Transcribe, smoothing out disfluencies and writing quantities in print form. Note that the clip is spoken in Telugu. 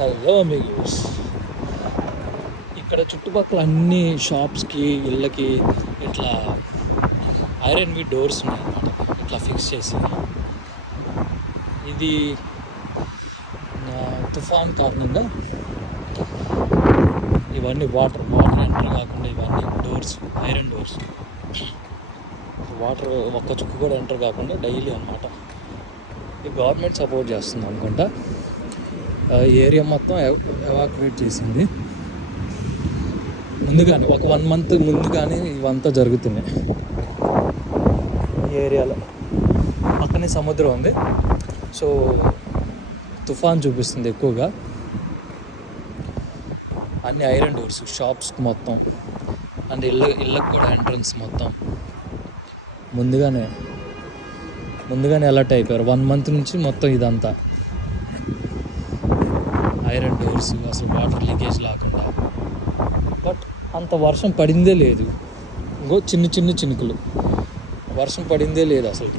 హలో అమిగోస్, ఇక్కడ చుట్టుపక్కల అన్ని షాప్స్కి ఇళ్ళకి ఇట్లా ఐరన్ వి డోర్స్ ఉన్నాయన్నమాట, ఇట్లా ఫిక్స్ చేసి. ఇది తుఫాన్ కారణంగా ఇవన్నీ వాటర్ ఎంటర్ కాకుండా ఇవన్నీ డోర్స్, ఐరన్ డోర్స్, వాటర్ ఒక్క చుక్క కూడా ఎంటర్ కాకుండా డైలీ అన్నమాట. ఇది గవర్నమెంట్ సపోర్ట్ చేస్తుంది అనుకుంటా. ఏరియా మొత్తం ఎవాక్యువేట్ చేసింది ముందుగానే, ఒక 1 month ముందుగానే ఇవంతా జరుగుతున్నాయి. ఈ ఏరియాలో పక్కనే సముద్రం ఉంది, సో తుఫాన్ చూపిస్తుంది ఎక్కువగా. అన్ని ఐరన్ డోర్స్, షాప్స్ మొత్తం అండ్ ఇళ్ళకి కూడా ఎంట్రన్స్ మొత్తం ముందుగానే అలర్ట్ అయిపోయారు. 1 month నుంచి మొత్తం ఇదంతా ఐరన్ డోర్స్, అసలు వాటర్ లీకేజ్ లేకుండా. బట్ అంత వర్షం పడిందే లేదు, ఇంకో చిన్న చినుకులు, వర్షం పడిందే లేదు అసలు.